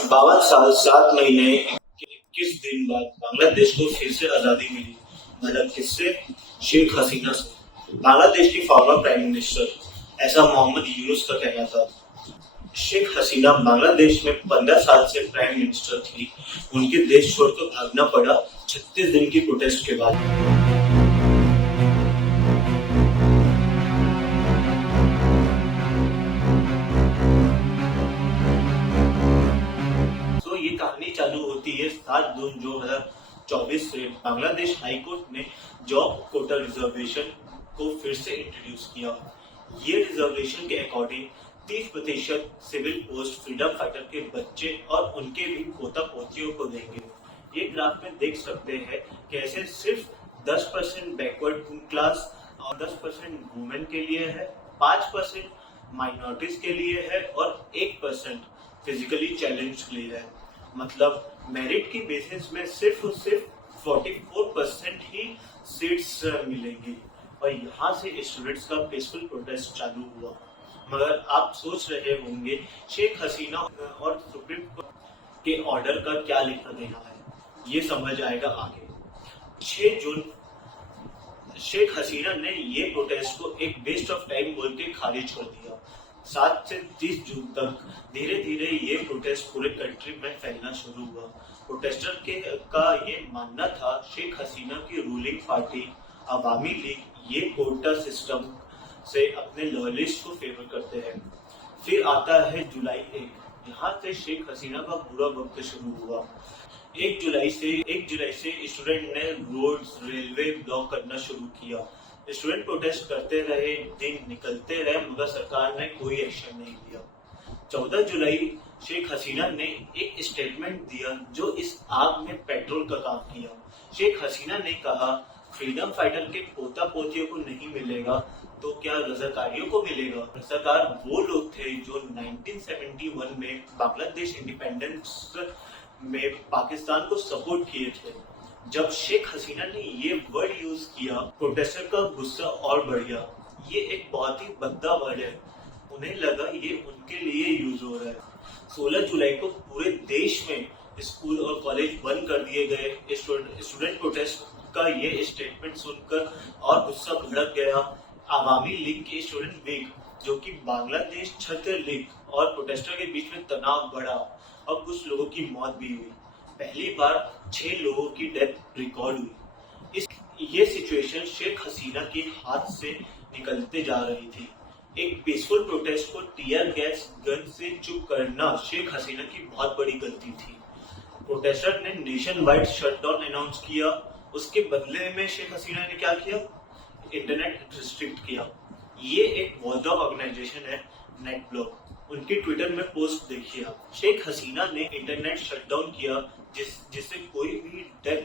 52 साल 7 महीने के 21 दिन बाद बांग्लादेश को फिर से आजादी मिली। भला किससे? शेख हसीना से। बांग्लादेश की फॉर्मर प्राइम मिनिस्टर, ऐसा मोहम्मद यूनुस का कहना था। शेख हसीना बांग्लादेश में 15 साल से प्राइम मिनिस्टर थी। उनके देश छोड़कर भागना पड़ा 36 दिन की प्रोटेस्ट के बाद। तो ये कहानी चालू होती है 7 जून 2024 से। बांग्लादेश हाई कोर्ट ने जॉब कोटा रिजर्वेशन को फिर से इंट्रोड्यूस किया। ये रिजर्वेशन के according 30% civil post freedom fighter के बच्चे और उनके भी पोता पोतियों को देंगे। ये ग्राफ में देख सकते हैं कैसे सिर्फ 10% बैकवर्ड क्लास और 10% वुमेन के लिए है, 5% माइनॉरिटीज के लिए है और 1% फिजिकली चैलेंज के लिए है। मतलब मेरिट की बेसिस में सिर्फ 44% ही सीट्स मिलेंगी। और यहाँ से स्टूडेंट्स का पीसफुल प्रोटेस्ट चालू हुआ। मगर आप सोच रहे होंगे शेख हसीना और सुप्रीम कोर्ट के ऑर्डर का क्या लेना देना है, ये समझ आएगा आगे। 6 जून शेख हसीना ने ये प्रोटेस्ट को एक वेस्ट ऑफ टाइम बोल के खारिज कर दिया। 7 से 30 जून तक धीरे धीरे ये प्रोटेस्ट पूरे कंट्री में फैलना शुरू हुआ। प्रोटेस्टर का ये मानना था शेख हसीना की रूलिंग पार्टी अवामी लीग ये कोटा सिस्टम से अपने लॉयलिस्ट को फेवर करते हैं। फिर आता है जुलाई 1। यहाँ से शेख हसीना का बुरा वक्त शुरू हुआ। 1 जुलाई से स्टूडेंट ने रोड्स रेलवे ब्लॉक करना शुरू किया। स्टूडेंट प्रोटेस्ट करते रहे, दिन निकलते रहे, मगर सरकार ने कोई एक्शन नहीं लिया। 14 जुलाई शेख हसीना ने एक स्टेटमेंट दिया जो इस आग में पेट्रोल का काम किया। शेख हसीना ने कहा फ्रीडम फाइटर के पोता पोतियों को नहीं मिलेगा तो क्या रजाकारियों को मिलेगा। रजाकार वो लोग थे जो 1971 में बांग्लादेश इंडिपेंडेंस में पाकिस्तान को सपोर्ट किए थे। जब शेख हसीना ने ये वर्ड यूज किया, प्रोटेस्टर का गुस्सा और बढ़ गया। ये एक बहुत ही भद्दा वर्ड है, उन्हें लगा ये उनके लिए यूज हो रहा है। 16 जुलाई को पूरे देश में स्कूल और कॉलेज बंद कर दिए गए। स्टूडेंट प्रोटेस्ट का ये स्टेटमेंट सुनकर और गुस्सा भड़क गया। अवामी लीग के स्टूडेंट लीग, जो कि बांग्लादेश छात्र लीग और प्रोटेस्टर के बीच में तनाव बढ़ा और कुछ लोगों की मौत भी हुई। पहली बार 6 लोगों की डेथ रिकॉर्ड हुई। ये सिचुएशन शेख हसीना के हाथ से निकलते जा रही थी। एक पीसफुल प्रोटेस्ट को टीयर गैस गन से चुप करना शेख हसीना की बहुत बड़ी गलती थी। प्रोटेस्टर ने नेशन वाइड शटडाउन अनाउंस किया। उसके बदले में शेख हसीना ने क्या किया? इंटरनेट रिस्ट्रिक्ट किया। ये एक वॉचडॉग ऑर्गेनाइजेशन है, नेट ब्लॉक। उनकी ट्विटर में पोस्ट देखिए आप। शेख हसीना ने इंटरनेट शटडाउन किया जिससे कोई भी डेथ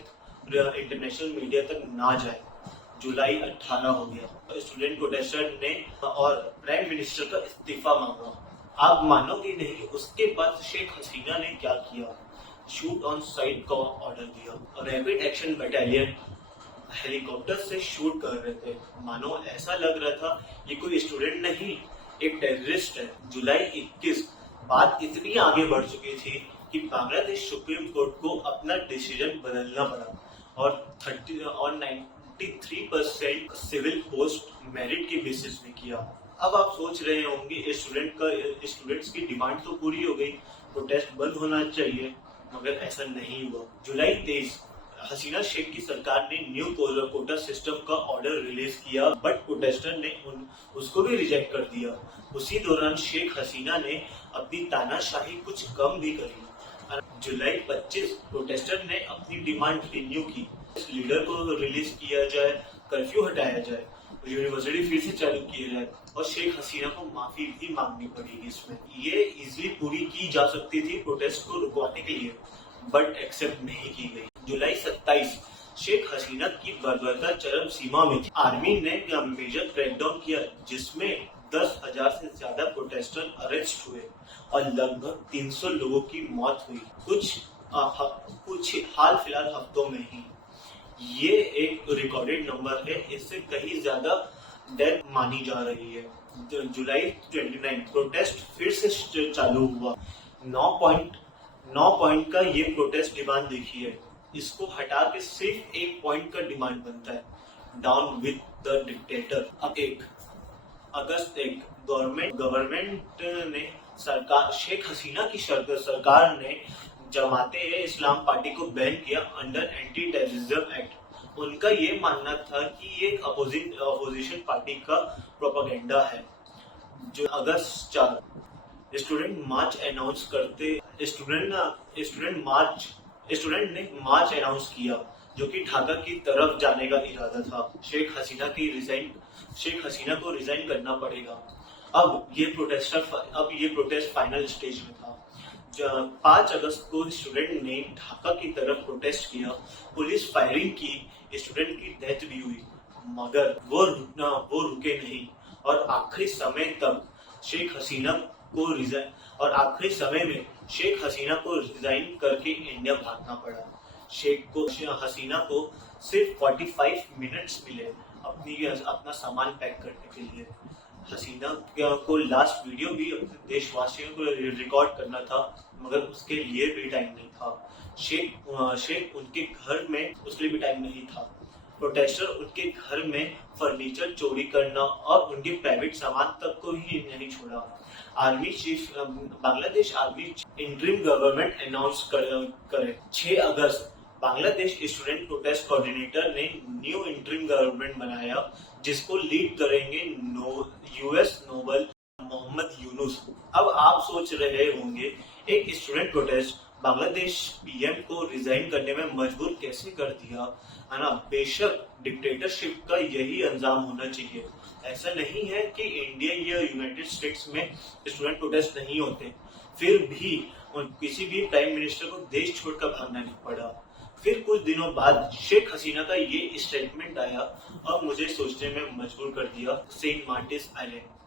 इंटरनेशनल मीडिया तक ना जाए। जुलाई 18 हो गया। स्टूडेंट प्रोटेस्टर ने और प्राइम मिनिस्टर का इस्तीफा मांगा। आप मानोगे नहीं, उसके बाद शेख हसीना ने क्या किया? शूट ऑन साइट का ऑर्डर दिया। रैपिड एक्शन बटालियन हेलीकॉप्टर से शूट कर रहे थे। मानो ऐसा लग रहा था ये कोई स्टूडेंट नहीं, एक टेररिस्ट है। जुलाई 21 बात इतनी आगे बढ़ चुकी थी कि बांग्लादेश सुप्रीम कोर्ट को अपना डिसीजन बदलना पड़ा और 93% सिविल पोस्ट मेरिट के बेसिस में किया। अब आप सोच रहे होंगे स्टूडेंट्स की डिमांड तो पूरी हो गई, प्रोटेस्ट बंद होना चाहिए, मगर ऐसा नहीं हुआ। जुलाई 23 हसीना शेख की सरकार ने न्यू कोटा सिस्टम का ऑर्डर रिलीज किया, बट प्रोटेस्टर ने उसको भी रिजेक्ट कर दिया। उसी दौरान शेख हसीना ने अपनी तानाशाही कुछ कम भी करी। जुलाई 25 प्रोटेस्टर ने अपनी डिमांड रिन्यू की। लीडर को रिलीज किया जाए, कर्फ्यू हटाया जाए, यूनिवर्सिटी फिर से चालू किया जाए और शेख हसीना को माफी भी मांगनी पड़ेगी। इसमें ये इजीली पूरी की जा सकती थी प्रोटेस्ट को रुकवाने के लिए, बट एक्सेप्ट नहीं की गई। जुलाई 27 शेख हसीना की बर्बरता चरम सीमा में थी। आर्मी ने मेजर क्रैकडाउन किया जिसमें 10,000 से ज्यादा प्रोटेस्टर अरेस्ट हुए और लगभग 300 लोगों की मौत हुई कुछ हाल फिलहाल हफ्तों में ही। ये एक रिकॉर्डेड नंबर है, इससे कहीं ज्यादा डेथ मानी जा रही है। जुलाई 29 प्रोटेस्ट फिर से चालू हुआ। 9 पॉइंट का ये प्रोटेस्ट डिमांड देखिए, इसको हटा के सिर्फ एक पॉइंट का डिमांड बनता है, डाउन विद द डिक्टेटर। अब 1 अगस्त गवर्नमेंट ने सरकार शेख हसीना की सरकार ने जमाते इस्लाम पार्टी को बैन किया अंडर एंटी टेररिज्म एक्ट। उनका ये मानना था कि ये अपोजिशन पार्टी का प्रोपेगेंडा है। जो अगस्त 4 स्टूडेंट मार्च अनाउंस करते स्टूडेंट ने मार्च अनाउंस किया, जो कि ढाका की तरफ जाने का इरादा था। शेख हसीना को रिजाइन करना पड़ेगा। अब ये प्रोटेस्ट फाइनल स्टेज में था। 5 अगस्त को स्टूडेंट ने ढाका की तरफ प्रोटेस्ट किया, पुलिस फायरिंग की, स्टूडेंट की डेथ भी हुई, मगर वो रुके नहीं और आखिरी समय में शेख हसीना को रिजाइन करके इंडिया भागना पड़ा। हसीना को सिर्फ 45 मिनट्स मिले अपना सामान पैक करने के लिए। हसीना को लास्ट वीडियो भी अपने देशवासियों को रिकॉर्ड करना था, मगर उसके लिए भी टाइम नहीं था। शेख उनके घर में उसके लिए भी टाइम नहीं था। प्रोटेस्टर उनके घर में फर्नीचर चोरी करना और उनके प्राइवेट सामान तक को ही नहीं छोड़ा। Bangladesh army interim government announce करे। 6 अगस्त बांग्लादेश स्टूडेंट प्रोटेस्ट कोऑर्डिनेटर ने न्यू इंटरिम गवर्नमेंट बनाया, जिसको लीड करेंगे यूएस नोबल मोहम्मद यूनुस। अब आप सोच रहे होंगे, एक स्टूडेंट प्रोटेस्ट बांग्लादेश पीएम को रिजाइन करने में मजबूर कैसे कर दिया, है ना। बेशक डिक्टेटरशिप का यही अंजाम होना चाहिए। ऐसा नहीं है कि इंडिया या यूनाइटेड स्टेट्स में स्टूडेंट प्रोटेस्ट नहीं होते, फिर भी किसी भी प्राइम मिनिस्टर को देश छोड़कर भागना नहीं पड़ा। फिर कुछ दिनों बाद शेख हसीना का ये स्टेटमेंट आया और मुझे सोचने में मजबूर कर दिया। Saint Martin's island